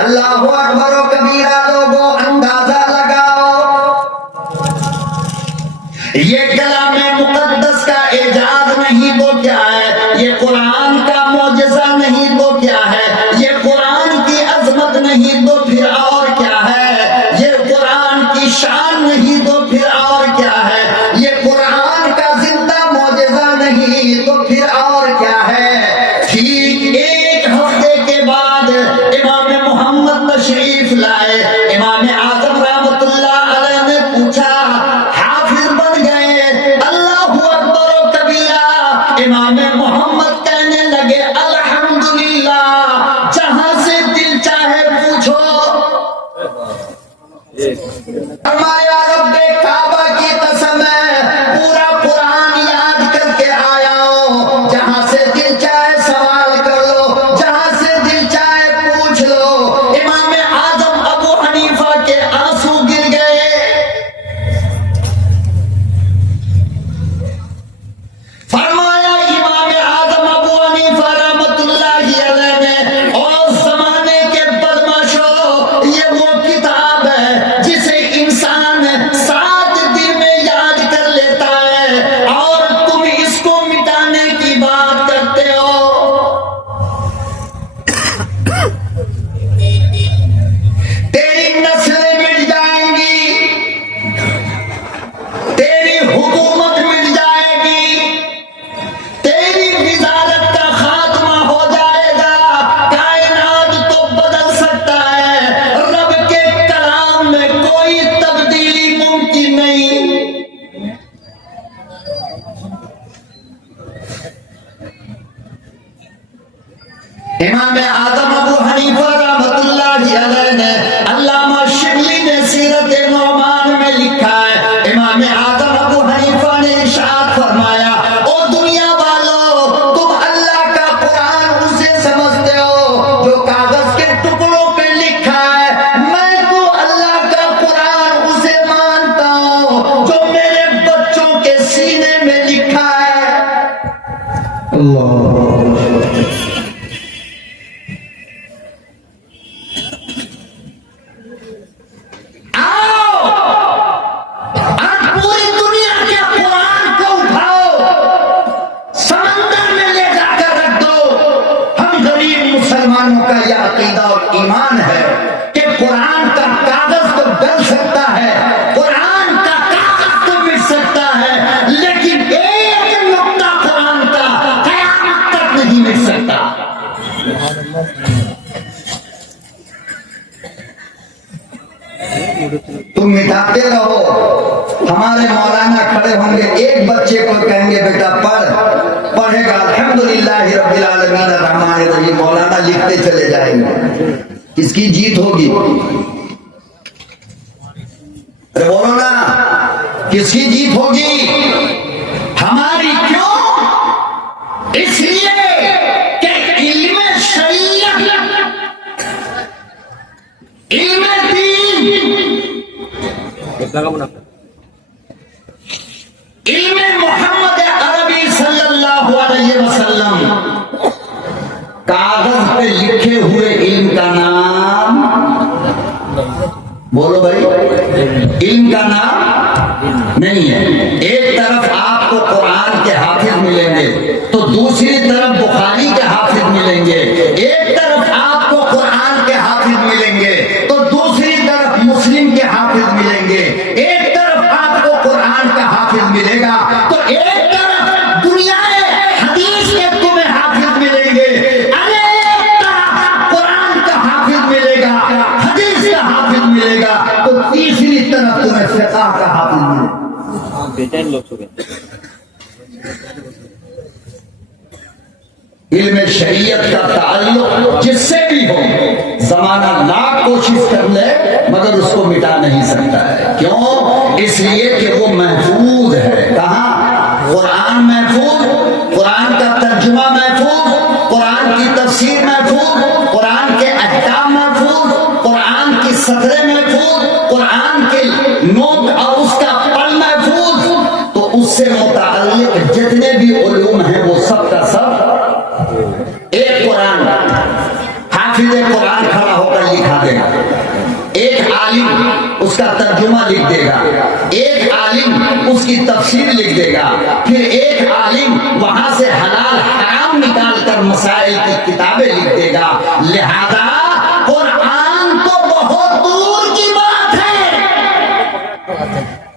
اللہ اکبر و کبیرہ لوگوں اندازہ لگاؤ، یہ کلام مقدس کا اعجاز نہیں تو کیا ہے، یہ قرآن کا معجزہ نہیں تو کیا ہے، یہ قرآن کی عظمت نہیں تو پھر اور کیا ہے، یہ قرآن کی شان نہیں تو پھر اور کیا ہے، یہ قرآن کا زندہ معجزہ نہیں تو پھر اور کیا ہے۔ ٹھیک ایک ہفتے کے بعد امام محمد تشریف لائے، امام اعظم رحمت اللہ علیہ نے پوچھا، حافظ بن گئے؟ اللہ اکبر و کبیرہ۔ امام محمد کہنے لگے الحمدللہ، جہاں سے دل چاہے پوچھو۔ فرمایا رب کعبہ کی قسم ہے، پورا قرآن یاد کر کے آیا ہوں، جہاں سے دل چاہے سوال کر لو، جہاں سے دل چاہے پوچھ لو۔ امام اعظم ابو حنیفہ کے آنسو گر گئے۔ فرمایا امام اعظم ابو حنیفہ رحمت اللہ علیہ نے، اور زمانے کے بدمعشوں، یہ وہ کتاب ہے جسے انسان 7 دن میں یاد کر لیتا ہے، اور تم اس کو مٹانے کی بات کرتے ہو۔ تیری نسلیں مٹ جائیں گی، تیری حکومت مٹ جائے گی، تیری وزارت کا خاتمہ ہو جائے گا، کائنات تو بدل سکتا ہے، رب کے کلام میں کوئی تبدیلی ممکن نہیں۔ امام اعظم ابو حنیفہ رحمت اللہ علیہ نے، علامہ شبلی نے سیرت نعمان میں لکھا ہے، امام اعظم ابو حنیفہ نے ارشاد فرمایا، او دنیا والو، تم اللہ کا قرآن اسے سمجھتے ہو جو کاغذ کے ٹکڑوں پہ لکھا ہے، میں تو اللہ کا قرآن اسے مانتا ہوں جو میرے بچوں کے سینے میں لکھا ہے۔ اللہ کا یہ عقیدہ اور ایمان ہے کہ قرآن کا کاغذ تو گل سکتا ہے، قرآن کا کاغذ تو مٹ سکتا ہے، لیکن ایک نقطہ قرآن کا قیامت تک نہیں مٹ سکتا۔ تم مٹاتے رہو، ہمارے مولانا کھڑے ہوں گے، ایک بچے کو کہیں گے بیٹا پڑھے گا الحمدللہ رب العالمین الرحمن الرحیم، مولانا لکھتے چلے جائیں گے، کس کی جیت ہوگی؟ ارے بولو نا، کس کی جیت ہوگی؟ ہماری کیوں؟ اس لیے کہ علم شریعت، علم دین، علم محمد عربی صلی اللہ علیہ وسلم، کاغذ پہ لکھے ہوئے علم کا نام بولو بھائی، علم کا نام نہیں ہے۔ ایک طرف آپ کو قرآن کے حافظ ملیں گے تو دوسری طرف بخاری کے حافظ ملیں گے، ایک طرف آپ کو قرآن کے حافظ ملیں گے تو دوسری طرف مسلم کے حافظ ملیں گے، ایک طرف آپ کو قرآن کا حافظ ملے گا تو ایک طرف دنیا حدیث کے تمہیں حافظ ملیں گے، ایک طرف قرآن کا حافظ ملے گا، حدیث کا حافظ ملے گا، تو تیسری طرف تمہیں فقہ کا حافظ ملے گا۔ علم شریعت کا تعلق جس سے بھی ہو، زمانہ لاکھ کوشش کر لے مگر اس کو مٹا نہیں سکتا ہے۔ کیوں؟ اس لیے کہ وہ محفوظ ہے۔ کہاں؟ قرآن محفوظ، قرآن کا ترجمہ محفوظ، قرآن کی تفسیر محفوظ، قرآن کے احکام محفوظ، قرآن کی سطریں محفوظ، قرآن کے نوٹ اور اس کا پڑھ محفوظ، تو اس سے متعلق جتنے بھی علوم ہیں وہ سب کا سب ایک قرآن، حافظ قرآن کھڑا ہو کر لکھا کا ترجمہ لکھ دے گا، ایک عالم اس کی تفسیر لکھ دے گا، پھر ایک عالم وہاں سے حلال حرام نکال کر مسائل کی کتابیں لکھ دے گا۔ لہذا قرآن تو بہت دور کی بات ہے۔